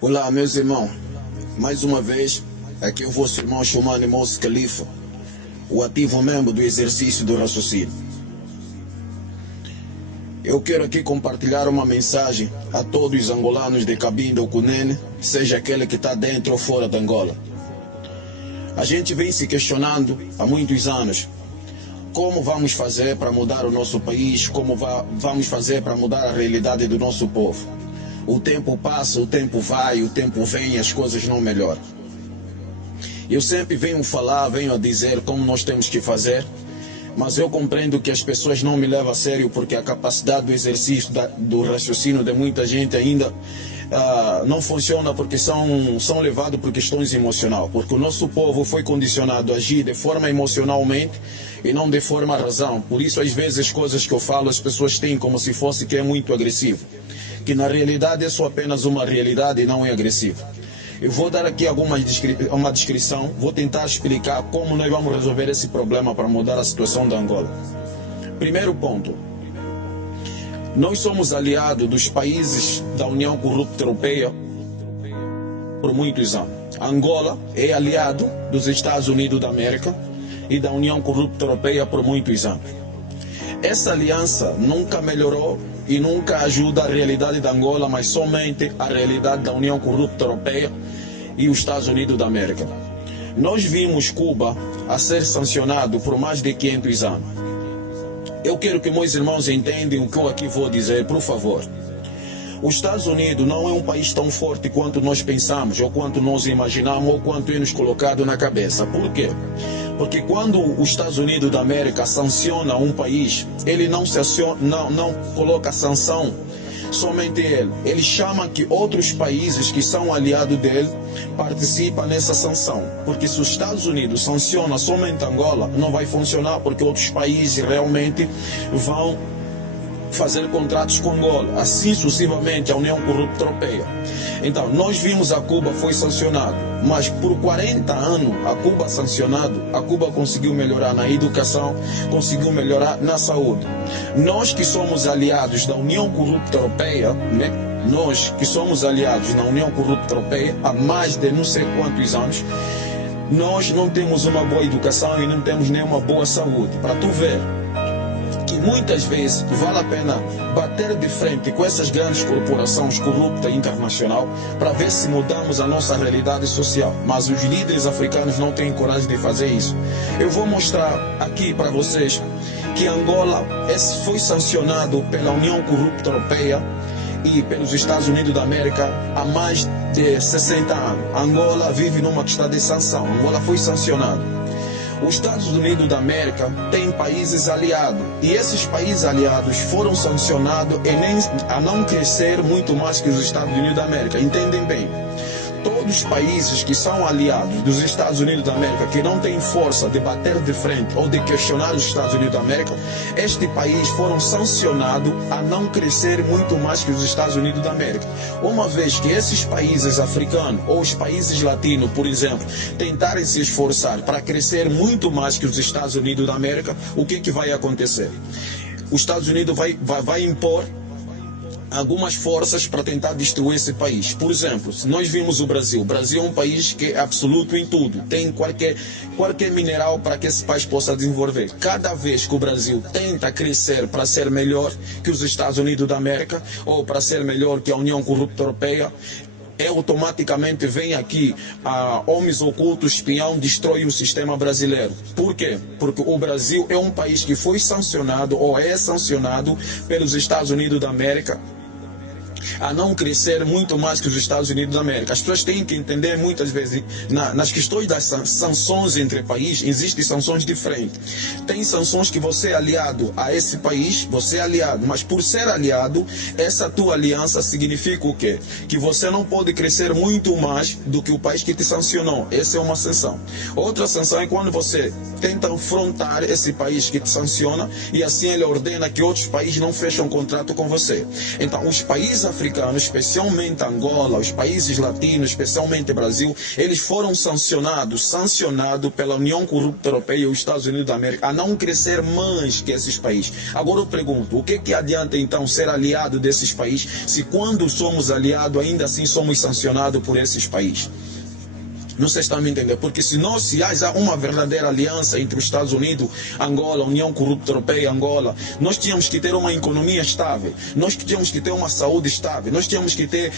Olá, meus irmãos. Mais uma vez, aqui é o vosso irmão Choumane Moussa Khalifa, o ativo membro do exercício do raciocínio. Eu quero aqui compartilhar uma mensagem a todos os angolanos de Cabinda ou Cunene, seja aquele que está dentro ou fora de Angola. A gente vem se questionando há muitos anos como vamos fazer para mudar o nosso país, como vamos fazer para mudar a realidade do nosso povo. O tempo passa, o tempo vai, o tempo vem e as coisas não melhoram. Eu sempre venho a dizer como nós temos que fazer, mas eu compreendo que as pessoas não me levam a sério porque a capacidade do exercício do raciocínio de muita gente ainda não funciona porque são levados por questões emocionais, porque o nosso povo foi condicionado a agir de forma emocionalmente e não de forma razão. Por isso, às vezes, as coisas que eu falo, as pessoas têm como se fosse que é muito agressivo, que na realidade é só apenas uma realidade e não é agressivo. Eu vou dar aqui uma descrição, vou tentar explicar como nós vamos resolver esse problema para mudar a situação da Angola. Primeiro ponto, nós somos aliados dos países da União Corrupta Europeia por muitos anos. Angola é aliado dos Estados Unidos da América e da União Corrupta Europeia por muitos anos. Essa aliança nunca melhorou e nunca ajuda a realidade da Angola, mas somente a realidade da União Corrupta Europeia e os Estados Unidos da América. Nós vimos Cuba a ser sancionado por mais de 500 anos. Eu quero que meus irmãos entendam o que eu aqui vou dizer, por favor. Os Estados Unidos não é um país tão forte quanto nós pensamos, ou quanto nós imaginamos, ou quanto é nos colocado na cabeça. Por quê? Porque quando os Estados Unidos da América sanciona um país, ele não coloca sanção somente ele. Ele chama que outros países que são aliados dele participam nessa sanção. Porque se os Estados Unidos sancionam somente Angola, não vai funcionar, porque outros países realmente vão fazer contratos com Angola, assim sucessivamente a União Corrupta Europeia. Então, nós vimos a Cuba foi sancionado, mas por 40 anos a Cuba sancionado, a Cuba conseguiu melhorar na educação, conseguiu melhorar na saúde. Nós que somos aliados da União Corrupta Europeia, né? Nós que somos aliados na União Corrupta Europeia há mais de não sei quantos anos, nós não temos uma boa educação e não temos nem uma boa saúde. Para tu ver que muitas vezes vale a pena bater de frente com essas grandes corporações corruptas internacional para ver se mudamos a nossa realidade social. Mas os líderes africanos não têm coragem de fazer isso. Eu vou mostrar aqui para vocês que Angola foi sancionado pela União Corrupta Europeia e pelos Estados Unidos da América há mais de 60 anos. Angola vive numa questão de sanção. Angola foi sancionado. Os Estados Unidos da América têm países aliados e esses países aliados foram sancionados a não crescer muito mais que os Estados Unidos da América. Entendem bem? Todos os países que são aliados dos Estados Unidos da América, que não têm força de bater de frente ou de questionar os Estados Unidos da América, este país foram sancionados a não crescer muito mais que os Estados Unidos da América. Uma vez que esses países africanos ou os países latinos, por exemplo, tentarem se esforçar para crescer muito mais que os Estados Unidos da América, o que vai acontecer? Os Estados Unidos vai impor algumas forças para tentar destruir esse país. Por exemplo, se nós vimos o Brasil é um país que é absoluto em tudo, tem qualquer mineral para que esse país possa desenvolver. Cada vez que o Brasil tenta crescer para ser melhor que os Estados Unidos da América ou para ser melhor que a União Corrupta Europeia, automaticamente vem aqui homens ocultos, espião, destrói o sistema brasileiro. Por quê? Porque o Brasil é um país que foi sancionado ou é sancionado pelos Estados Unidos da América a não crescer muito mais que os Estados Unidos da América. As pessoas têm que entender muitas vezes, nas questões das sanções entre países, existem sanções diferentes. Tem sanções que você é aliado a esse país, você é aliado, mas por ser aliado, essa tua aliança significa o quê? Que você não pode crescer muito mais do que o país que te sancionou. Essa é uma sanção. Outra sanção é quando você tenta afrontar esse país que te sanciona e assim ele ordena que outros países não fecham contrato com você. Então, os países africanos, especialmente Angola, os países latinos, especialmente Brasil, eles foram sancionados pela União Corrupta Europeia e os Estados Unidos da América a não crescer mais que esses países. Agora eu pergunto, o que adianta então ser aliado desses países, se quando somos aliados ainda assim somos sancionados por esses países? Não sei se estão me entendendo, porque se há uma verdadeira aliança entre os Estados Unidos, Angola, União Corrupta Europeia, Angola, nós tínhamos que ter uma economia estável, nós tínhamos que ter uma saúde estável, nós tínhamos que ter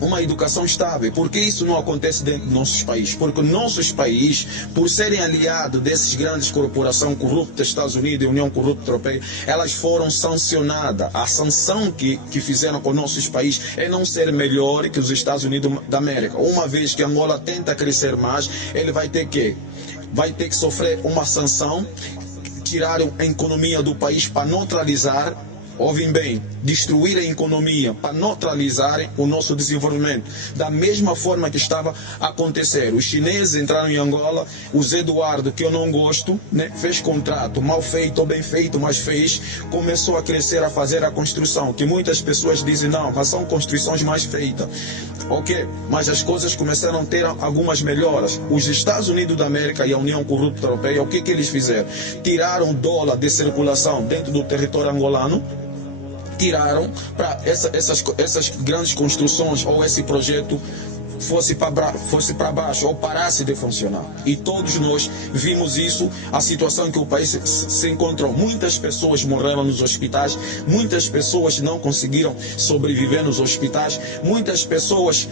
uma educação estável. Por que isso não acontece dentro dos nossos países? Porque nossos países, por serem aliados desses grandes corporações corruptas, Estados Unidos e União Corrupta Europeia, elas foram sancionadas. A sanção que fizeram com nossos países é não ser melhor que os Estados Unidos da América. Uma vez que Angola tenta crescer mais, ele vai ter que sofrer uma sanção, tirar a economia do país para neutralizar. Ouvem bem, destruir a economia para neutralizarem o nosso desenvolvimento. Da mesma forma que estava a acontecer. Os chineses entraram em Angola, o Zé Eduardo, que eu não gosto, né, fez contrato, mal feito ou bem feito, mas fez, começou a crescer, a fazer a construção, que muitas pessoas dizem, não, mas são construções mais feitas. Ok, mas as coisas começaram a ter algumas melhoras. Os Estados Unidos da América e a União Corrupta Europeia, o que eles fizeram? Tiraram o dólar de circulação dentro do território angolano, tiraram para essas grandes construções ou esse projeto fosse para baixo ou parasse de funcionar. E todos nós vimos isso, a situação em que o país se encontrou. Muitas pessoas morreram nos hospitais, muitas pessoas não conseguiram sobreviver nos hospitais, muitas pessoas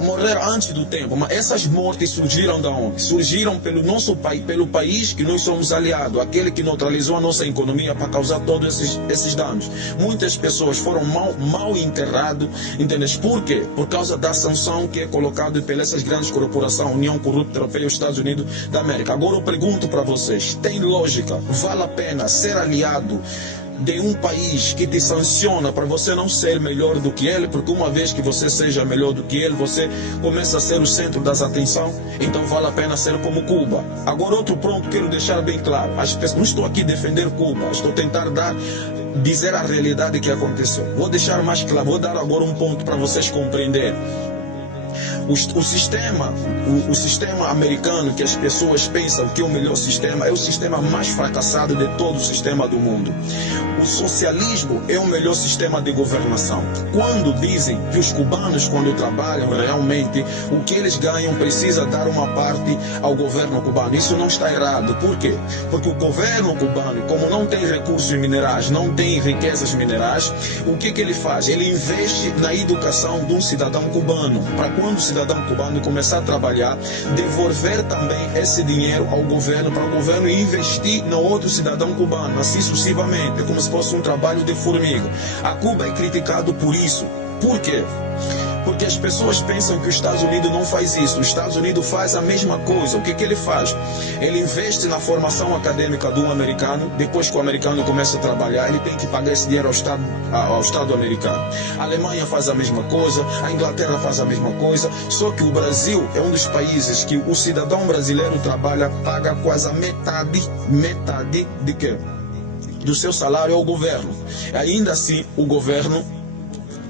morreram antes do tempo, mas essas mortes surgiram de onde? Surgiram pelo nosso país, pelo país que nós somos aliados, aquele que neutralizou a nossa economia para causar todos esses danos. Muitas pessoas foram mal enterradas, entendeu? Por quê? Por causa da sanção que é colocada pelas grandes corporações, União Corrupta Europeia e os Estados Unidos da América. Agora eu pergunto para vocês, tem lógica? Vale a pena ser aliado de um país que te sanciona para você não ser melhor do que ele, porque uma vez que você seja melhor do que ele, você começa a ser o centro das atenções, então vale a pena ser como Cuba. Agora outro ponto, quero deixar bem claro, não estou aqui a defender Cuba, estou a tentar dizer a realidade que aconteceu. Vou deixar mais claro, vou dar agora um ponto para vocês compreenderem. O sistema americano, que as pessoas pensam que é o melhor sistema, é o sistema mais fracassado de todo o sistema do mundo. O socialismo é o melhor sistema de governação. Quando dizem que os cubanos, quando trabalham, realmente o que eles ganham precisa dar uma parte ao governo cubano. Isso não está errado. Por quê? Porque o governo cubano, como não tem recursos minerais, não tem riquezas minerais, o que ele faz? Ele investe na educação de um cidadão cubano, para quando o cidadão cubano começar a trabalhar, devolver também esse dinheiro ao governo, para o governo investir no outro cidadão cubano, assim sucessivamente. É como se fosse um trabalho de formiga. A Cuba é criticado por isso. Por quê? Porque as pessoas pensam que os Estados Unidos não faz isso. Os Estados Unidos faz a mesma coisa. O que ele faz? Ele investe na formação acadêmica do americano. Depois que o americano começa a trabalhar, ele tem que pagar esse dinheiro ao Estado americano. A Alemanha faz a mesma coisa, a Inglaterra faz a mesma coisa. Só que o Brasil é um dos países que o cidadão brasileiro trabalha, paga quase a metade de quê? Do seu salário ao governo. Ainda assim, o governo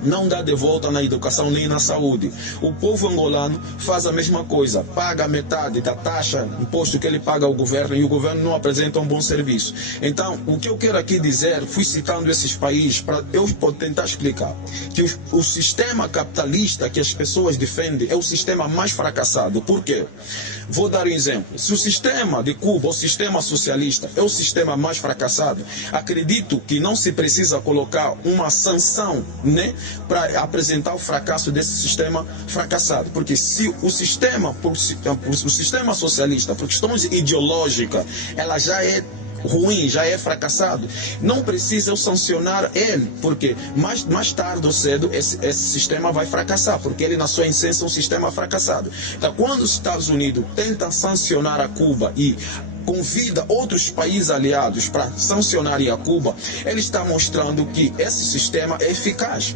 não dá de volta na educação nem na saúde. O povo angolano faz a mesma coisa, paga metade da taxa, imposto que ele paga ao governo, e o governo não apresenta um bom serviço. Então, o que eu quero aqui dizer, fui citando esses países para eu tentar explicar que o sistema capitalista que as pessoas defendem é o sistema mais fracassado. Por quê? Vou dar um exemplo. Se o sistema de Cuba, o sistema socialista, é o sistema mais fracassado, acredito que não se precisa colocar uma sanção, né, para apresentar o fracasso desse sistema fracassado. Porque se o sistema socialista, por questões ideológicas, ela já é ruim, já é fracassado, não precisa eu sancionar ele, porque mais tarde ou cedo esse sistema vai fracassar, porque ele na sua essência é um sistema fracassado. Então, quando os Estados Unidos tentam sancionar a Cuba e convida outros países aliados para sancionarem a Cuba, ele está mostrando que esse sistema é eficaz.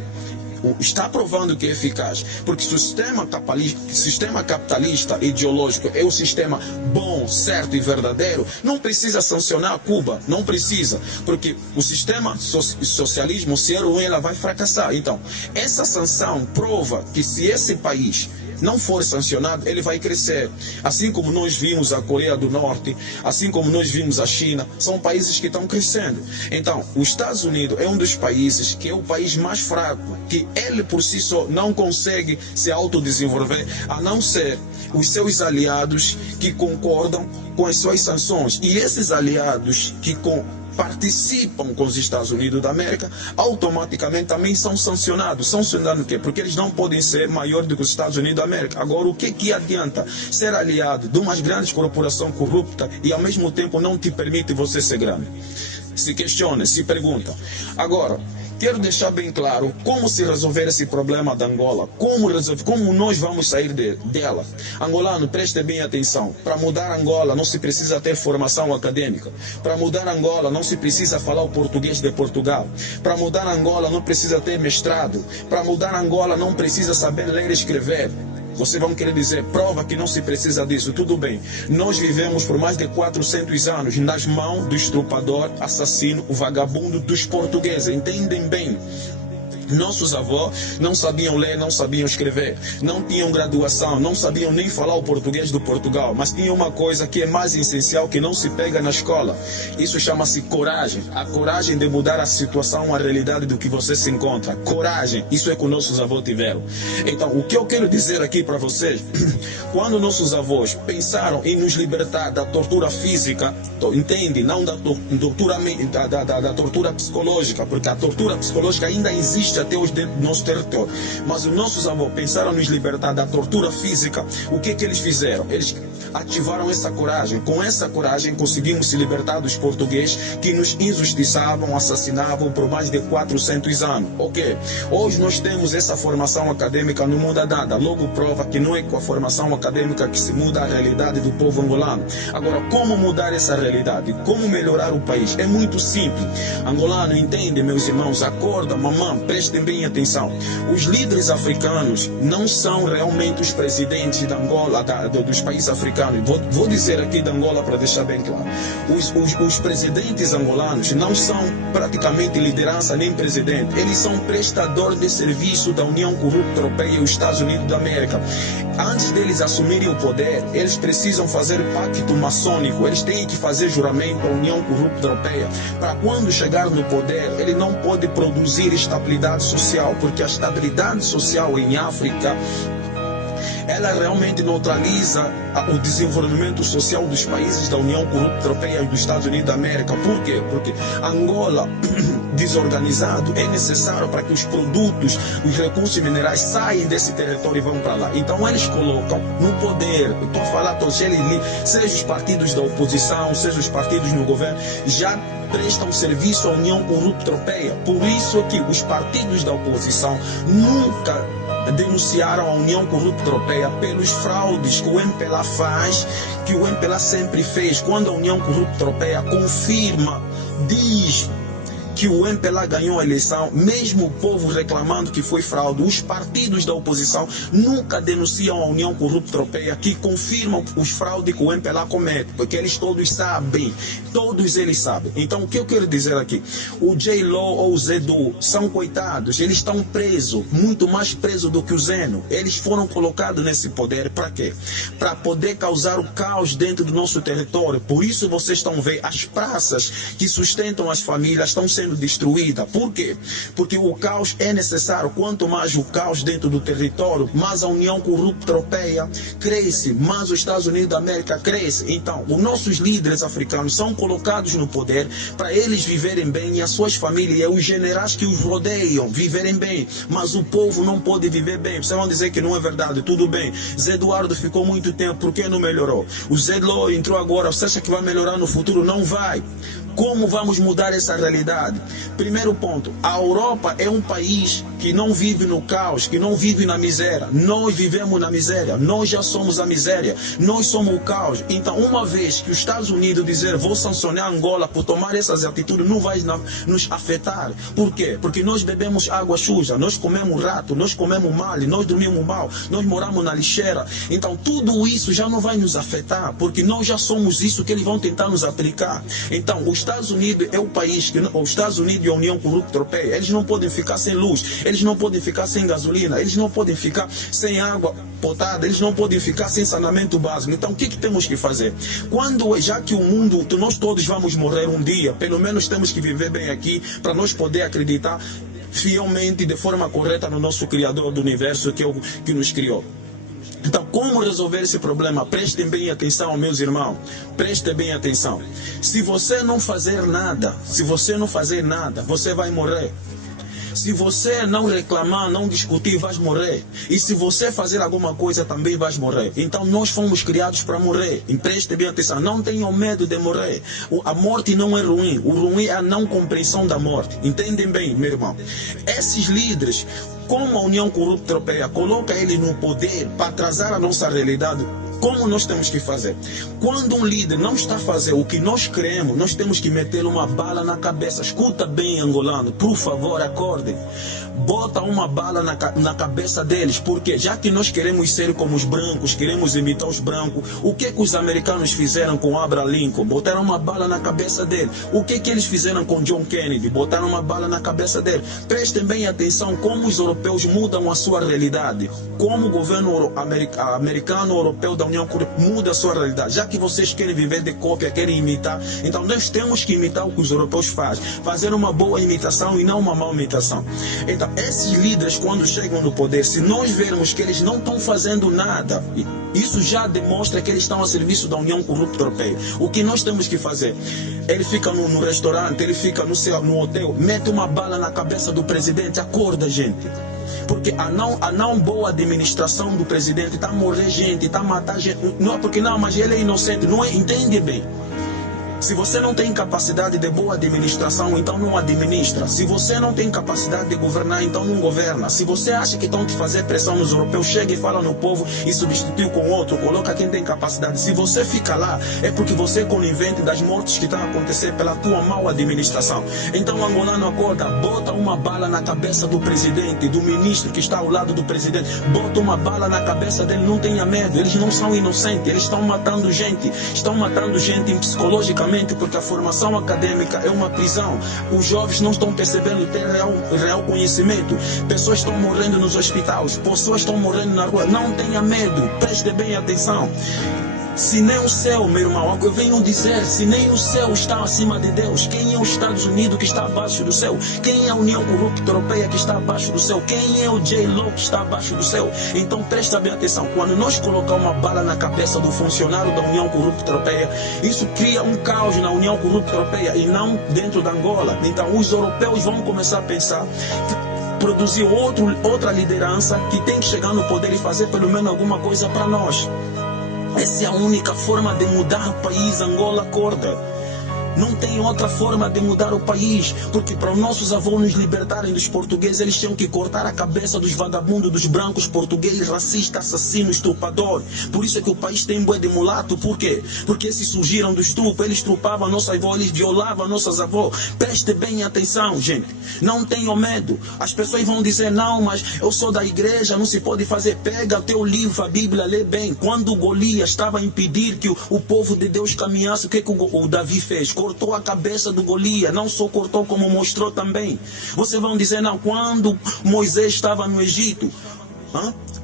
está provando que é eficaz, porque se o sistema capitalista ideológico é o sistema bom, certo e verdadeiro, não precisa sancionar Cuba, não precisa, porque o sistema socialismo, se é ruim, ela vai fracassar. Então, essa sanção prova que se esse país não for sancionado, ele vai crescer. Assim como nós vimos a Coreia do Norte, assim como nós vimos a China, são países que estão crescendo. Então, os Estados Unidos é um dos países que é o país mais fraco, que ele por si só não consegue se autodesenvolver, a não ser os seus aliados que concordam com as suas sanções. E esses aliados que participam com os Estados Unidos da América, automaticamente também são sancionados. Sancionados o quê? Porque eles não podem ser maior do que os Estados Unidos da América. Agora, o que adianta ser aliado de uma grande corporação corrupta e ao mesmo tempo não te permite você ser grande? Se questiona, se pergunta. Agora, quero deixar bem claro como se resolver esse problema da Angola, como nós vamos sair dela. Angolano, preste bem atenção. Para mudar Angola não se precisa ter formação acadêmica. Para mudar Angola não se precisa falar o português de Portugal. Para mudar Angola não precisa ter mestrado. Para mudar Angola não precisa saber ler e escrever. Vocês vão querer dizer, prova que não se precisa disso. Tudo bem. Nós vivemos por mais de 400 anos nas mãos do estrupador, assassino, o vagabundo dos portugueses. Entendem bem? Nossos avós não sabiam ler, não sabiam escrever, não tinham graduação, não sabiam nem falar o português do Portugal, mas tinha uma coisa que é mais essencial, que não se pega na escola. Isso chama-se coragem. A coragem de mudar a situação, a realidade do que você se encontra. Coragem. Isso é que nossos avós tiveram. Então, o que eu quero dizer aqui para vocês, quando nossos avós pensaram em nos libertar da tortura física, entende? Não da tortura psicológica, porque a tortura psicológica ainda existe até hoje dentro do nosso território. Mas os nossos avós pensaram nos libertar da tortura física. O que eles fizeram? Eles ativaram essa coragem. Com essa coragem conseguimos se libertar dos portugueses que nos injustiçavam, assassinavam por mais de 400 anos. Ok? Hoje nós temos essa formação acadêmica, não muda nada. Logo prova que não é com a formação acadêmica que se muda a realidade do povo angolano. Agora, como mudar essa realidade? Como melhorar o país? É muito simples. Angolano, entende, meus irmãos? Acorda, mamãe, prestem bem atenção. Os líderes africanos não são realmente os presidentes da Angola, dos países africanos. Vou dizer aqui da Angola para deixar bem claro. Os presidentes angolanos não são praticamente liderança nem presidente. Eles são prestadores de serviço da União Corrupta Europeia e os Estados Unidos da América. Antes deles assumirem o poder, eles precisam fazer pacto maçônico. Eles têm que fazer juramento à União Corrupta Europeia. Para quando chegar no poder, ele não pode produzir estabilidade social, porque a estabilidade social em África, ela realmente neutraliza o desenvolvimento social dos países da União Corrupta Europeia e dos Estados Unidos da América. Por quê? Porque Angola desorganizado é necessário para que os produtos, os recursos minerais saiam desse território e vão para lá. Então eles colocam no poder, estou a falar todos eles, seja os partidos da oposição, seja os partidos no governo, já prestam serviço à União Corrupta Europeia. Por isso que os partidos da oposição nunca denunciaram a União Corrupta Europeia pelos fraudes que o MPLA faz, que o MPLA sempre fez. Quando a União Corrupta Europeia confirma, diz que o MPLA ganhou a eleição, mesmo o povo reclamando que foi fraude, os partidos da oposição nunca denunciam a União Corrupta Europeia, que confirmam os fraudes que o MPLA comete, porque eles todos sabem, todos eles sabem. Então o que eu quero dizer aqui, o J-Lo ou o Zedu são coitados, eles estão presos, muito mais presos do que o Zeno. Eles foram colocados nesse poder para quê? Para poder causar o caos dentro do nosso território. Por isso vocês estão vendo as praças que sustentam as famílias estão sendo destruída. Por quê? Porque o caos é necessário. Quanto mais o caos dentro do território, mais a União Corrupta Europeia cresce, mais os Estados Unidos da América cresce. Então, os nossos líderes africanos são colocados no poder para eles viverem bem e as suas famílias e os generais que os rodeiam viverem bem, mas o povo não pode viver bem. Vocês vão dizer que não é verdade, tudo bem. Zé Eduardo ficou muito tempo, por que não melhorou? O Zé Lo entrou agora, você acha que vai melhorar no futuro? Não vai. Como vamos mudar essa realidade? Primeiro ponto, a Europa é um país que não vive no caos, que não vive na miséria. Nós vivemos na miséria, nós já somos a miséria, nós somos o caos. Então, uma vez que os Estados Unidos dizer vou sancionar Angola por tomar essas atitudes, não vai nos afetar. Por quê? Porque nós bebemos água suja, nós comemos rato, nós comemos mal, nós dormimos mal, nós moramos na lixeira. Então, tudo isso já não vai nos afetar, porque nós já somos isso que eles vão tentar nos aplicar. Então, os Estados Unidos é o país que os Estados Unidos e a União Corrupta Europeia, eles não podem ficar sem luz, eles não podem ficar sem gasolina, eles não podem ficar sem água potável, eles não podem ficar sem saneamento básico. Então, o que temos que fazer? Já que o mundo, nós todos vamos morrer um dia, pelo menos temos que viver bem aqui para nós poder acreditar fielmente, de forma correta, no nosso Criador do Universo, que nos criou. Então, como resolver esse problema? Prestem bem atenção, meus irmãos. Prestem bem atenção. Se você não fazer nada, você vai morrer. Se você não reclamar, não discutir, vais morrer. E se você fazer alguma coisa, também vais morrer. Então, nós fomos criados para morrer. E prestem bem atenção. Não tenham medo de morrer. A morte não é ruim. O ruim é a não compreensão da morte. Entendem bem, meu irmão? Esses líderes, como a União Corrupta Europeia, coloca eles no poder para atrasar a nossa realidade. Como nós temos que fazer? Quando um líder não está a fazer o que nós queremos, nós temos que meter uma bala na cabeça. Escuta bem, angolano, por favor, acordem. Bota uma bala na cabeça deles, porque já que nós queremos ser como os brancos, queremos imitar os brancos, o que os americanos fizeram com Abraham Lincoln? Botaram uma bala na cabeça dele. O que eles fizeram com John Kennedy? Botaram uma bala na cabeça dele. Prestem bem atenção como os europeus mudam a sua realidade, como o governo americano, europeu da União Europeia muda a sua realidade. Já que vocês querem viver de cópia, querem imitar, então nós temos que imitar o que os europeus fazem, fazer uma boa imitação e não uma má imitação. Então, esses líderes, quando chegam no poder, se nós vermos que eles não estão fazendo nada, isso já demonstra que eles estão a serviço da União Corrupta Europeia. O que nós temos que fazer? Ele fica no restaurante, ele fica no hotel, mete uma bala na cabeça do presidente, acorda, gente. Porque a não boa administração do presidente está a morrer gente, está a matar gente. Não, porque não, mas ele é inocente, não é? Entende bem? Se você não tem capacidade de boa administração, então não administra. Se você não tem capacidade de governar, então não governa. Se você acha que estão te fazer pressão nos europeus, chega e fala no povo e substitui com outro, coloca quem tem capacidade. Se você fica lá, é porque você é conivente das mortes que estão a acontecer pela tua mal administração. Então o angolano acorda, bota uma bala na cabeça do presidente, do ministro que está ao lado do presidente, bota uma bala na cabeça dele, não tenha medo, eles não são inocentes, eles estão matando gente psicologicamente, porque a formação acadêmica é uma prisão. Os jovens não estão percebendo ter real conhecimento. Pessoas estão morrendo nos hospitais, pessoas estão morrendo na rua. Não tenha medo, preste bem atenção. Se nem o céu, meu irmão, eu venho dizer, se nem o céu está acima de Deus, quem é os Estados Unidos que está abaixo do céu? Quem é a União Corrupta Europeia que está abaixo do céu? Quem é o J-Lo que está abaixo do céu? Então presta bem atenção, quando nós colocamos uma bala na cabeça do funcionário da União Corrupta Europeia, isso cria um caos na União Corrupta Europeia e não dentro da Angola. Então os europeus vão começar a pensar produzir outra liderança que tem que chegar no poder e fazer pelo menos alguma coisa para nós. Essa é a única forma de mudar o país. Angola, acorda. Não tem outra forma de mudar o país, porque para os nossos avós nos libertarem dos portugueses, eles tinham que cortar a cabeça dos vagabundos, dos brancos, portugueses, racistas, assassinos, estupradores. Por isso é que o país tem bué de mulato. Por quê? Porque esses surgiram do estupro, eles estrupavam a nossa avó, eles violavam nossas avós. Preste bem atenção, gente. Não tenham medo. As pessoas vão dizer, não, mas eu sou da igreja, não se pode fazer. Pega o teu livro, a Bíblia, lê bem. Quando Golias estava a impedir que o povo de Deus caminhasse, o que o Davi fez? Cortou a cabeça do Golias, não só cortou como mostrou também. Vocês vão dizer, não, quando Moisés estava no Egito,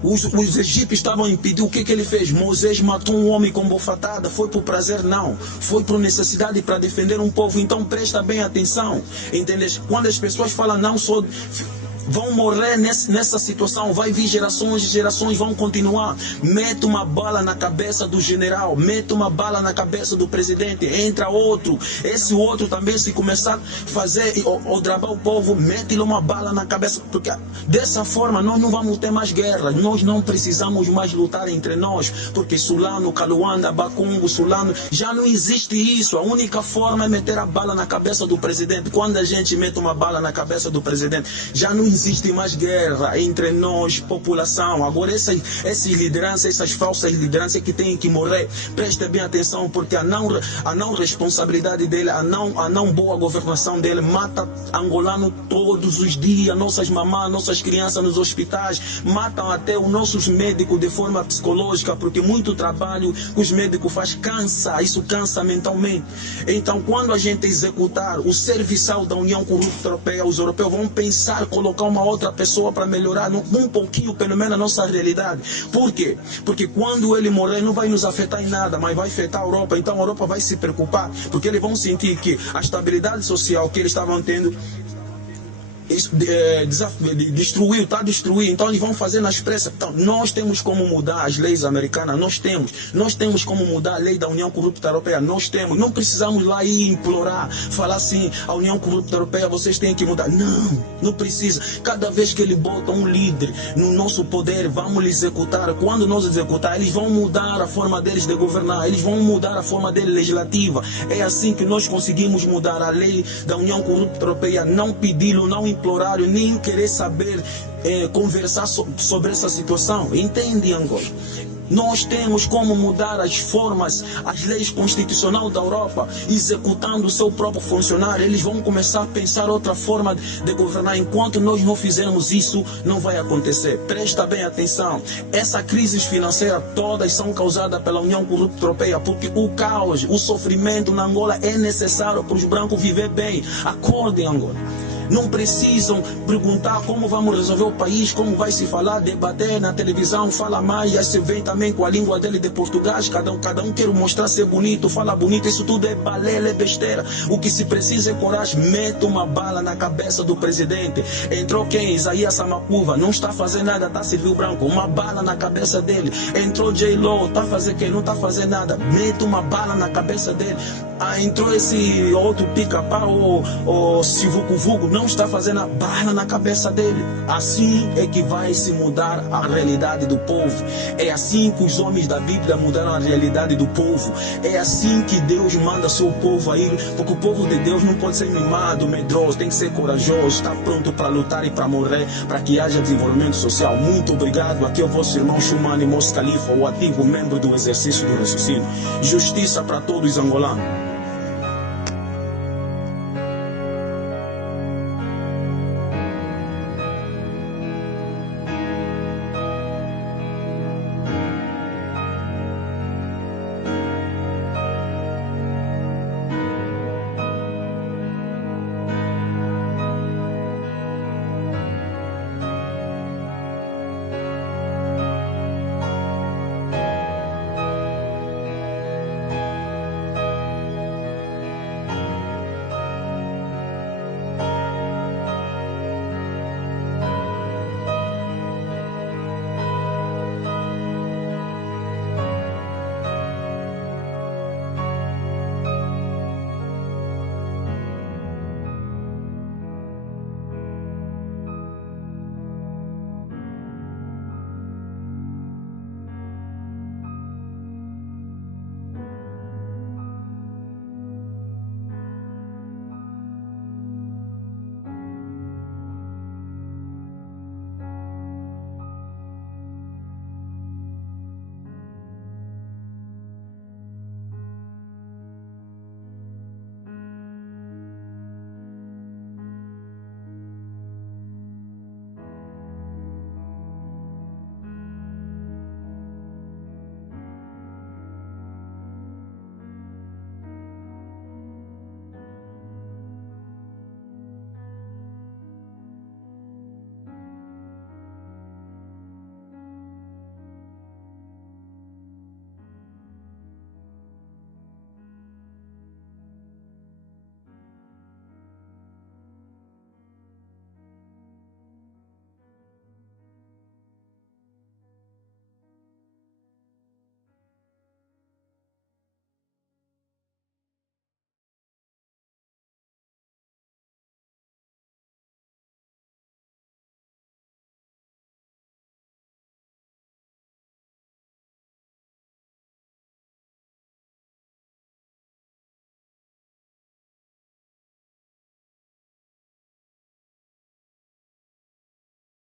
os egípcios estavam a impedir, o que ele fez? Moisés matou um homem com bofatada, foi por prazer? Não, foi por necessidade, para defender um povo. Então presta bem atenção, entendeu? Quando as pessoas falam, não sou vão morrer nessa situação, vai vir gerações e gerações vão continuar. Mete uma bala na cabeça do general, mete uma bala na cabeça do presidente, entra outro, esse outro também, se começar a fazer ou drabar o povo, mete-lhe uma bala na cabeça, porque dessa forma nós não vamos ter mais guerra, nós não precisamos mais lutar entre nós, porque Sulano, Caluanda, Bacungo, Sulano, já não existe isso. A única forma é meter a bala na cabeça do presidente. Quando a gente mete uma bala na cabeça do presidente, já não existe mais guerra entre nós, população. Agora essas lideranças, essas falsas lideranças que têm que morrer, preste bem atenção, porque a não responsabilidade dele, a não boa governação dele mata angolano todos os dias, nossas mamãs, nossas crianças nos hospitais, matam até os nossos médicos de forma psicológica, porque muito trabalho que os médicos fazem cansa, isso cansa mentalmente. Então, quando a gente executar o serviçal da União Corrupta Europeia, os europeus vão pensar colocar uma outra pessoa para melhorar um pouquinho, pelo menos, a nossa realidade. Por quê? Porque quando ele morrer não vai nos afetar em nada, mas vai afetar a Europa. Então a Europa vai se preocupar, porque eles vão sentir que a estabilidade social que eles estavam tendo destruiu, está destruído, então eles vão fazer nas pressas. Então, nós temos como mudar as leis americanas, nós temos como mudar a lei da União Corrupta Europeia, nós temos, não precisamos lá ir implorar, falar assim, a União Corrupta Europeia, vocês têm que mudar. Não precisa. Cada vez que ele bota um líder no nosso poder, vamos lhe executar. Quando nós executar, eles vão mudar a forma deles de governar, eles vão mudar a forma deles legislativa. É assim que nós conseguimos mudar a lei da União Corrupta Europeia, não pedi-lo, não implorar, nem querer saber, conversar sobre essa situação. Entende, Angola? Nós temos como mudar as formas, as leis constitucionais da Europa, executando o seu próprio funcionário. Eles vão começar a pensar outra forma de governar. Enquanto nós não fizermos isso, não vai acontecer. Presta bem atenção. Essa crise financeira todas são causadas pela União Corrupta Europeia, porque o caos, o sofrimento na Angola é necessário para os brancos viver bem. Acordem, Angola. Não precisam perguntar como vamos resolver o país, como vai se falar, debater na televisão, fala mais, e aí se vem também com a língua dele de português, cada um quer mostrar ser bonito, fala bonito, isso tudo é balela, é besteira. O que se precisa é coragem. Mete uma bala na cabeça do presidente. Entrou quem? Isaías Samacuva, não está fazendo nada, está servindo branco, uma bala na cabeça dele. Entrou J-Lo, está fazendo quem? Não está fazendo nada, mete uma bala na cabeça dele. Entrou esse outro pica-pau, o Sivuco Vugo, não está fazendo a bala na cabeça dele. Assim é que vai se mudar a realidade do povo. É assim que os homens da Bíblia mudaram a realidade do povo. É assim que Deus manda seu povo a ir, porque o povo de Deus não pode ser mimado, medroso, tem que ser corajoso, está pronto para lutar e para morrer, para que haja desenvolvimento social. Muito obrigado. Aqui é o vosso irmão Shumani Mos Khalifa, o ativo membro do exercício do raciocínio. Justiça para todos os angolanos.